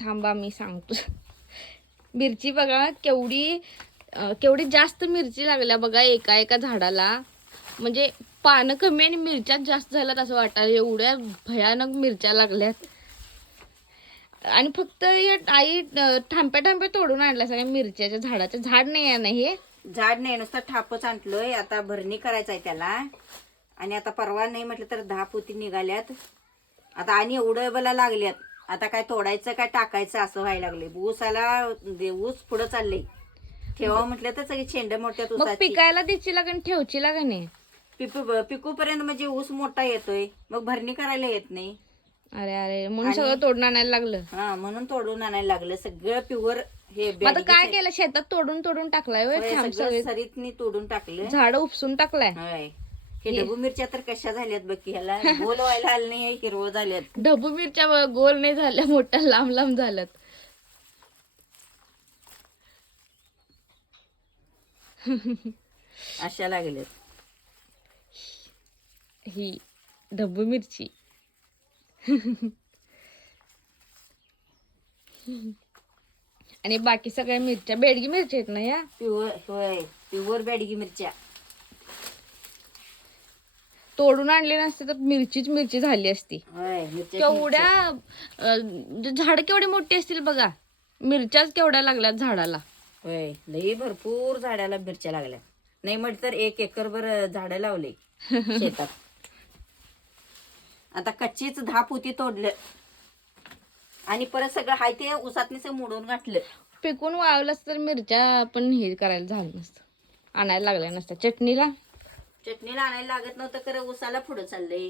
थांबा मी सांगतो. मिरची बघा केवढी जास्त मिरची लागल्या बघा एका एका झाडाला. म्हणजे पानं कमी आणि मिरच्याच जास्त झाल्यात असं वाटायला, एवढ्या भयानक मिरच्या लागल्यात. आणि फक्त आई थांप्या तोडून आणल्या सगळ्या मिरच्याच्या झाडाचं. झाड नाही आहे ना हे, झाड नाही, नुसतं थापच आणलोय. आता भरणी करायचंय त्याला. आणि आता परवा नाही म्हटलं तर 10 पोती निघाल्यात. आता आणि एवढं बला लागल्यात. आता काय तोडायचं काय टाकायचं असं व्हायला लागले. ऊस पुढं चाललंय. ठेवा म्हटलं तर सगळी शेंड मोठ्यात मग ऊसाची. पिकायला द्यायची लागेल, ठेवची लागेल नाही. पिकूपर्यंत म्हणजे ऊस मोठा येतोय, मग भरणी करायला येत नाही. अरे अरे, म्हणून सगळं तोडून आणायला लागलं. हा, म्हणून तोडून आणायला लागलं सगळं प्युअर. हे आता काय केलं, शेतात तोडून टाकलाय सगळं सरीतनी तोडून टाकलं, झाड उपसून टाकलाय. हे ढबू मिरच्या तर कशा झाल्यात बघ की. ह्याला गोल व्हायला आलं नाही, हिरवं झाल्यात. ढबू मिरच्या गोल नाही झाल्या, मोठ्या लांब लांब झाल्यात. अशा लागल्यात ही ढबू मिरची. आणि बाकी सगळ्या मिरच्या बेडगी मिरच्या आहेत ना या. प्युअर बेडगी मिरच्या. तोडून आणली नसते तर मिरचीच मिरची झाली असती. केवढ्या झाड केवढी मोठी असतील बघा. मिरच्याच केवढ्या लागल्यात झाडाला. होय, लई भरपूर झाडाला मिरच्या लागल्या. नाही म्हटलं तर 1 एकरभर झाडं लावले शेतात. आता कच्चीच 10 पोती तोडलं आणि परत सगळं हाय ते उसातनी सगळं मोडून घातलं. पिकून वाळवलंच तर मिरच्या पण हे करायला झालं नसतं, आणायला लागल्या नसत्या. चटणीला आणायला लागत नव्हतं, खरं उसाला पुढं चाललंय.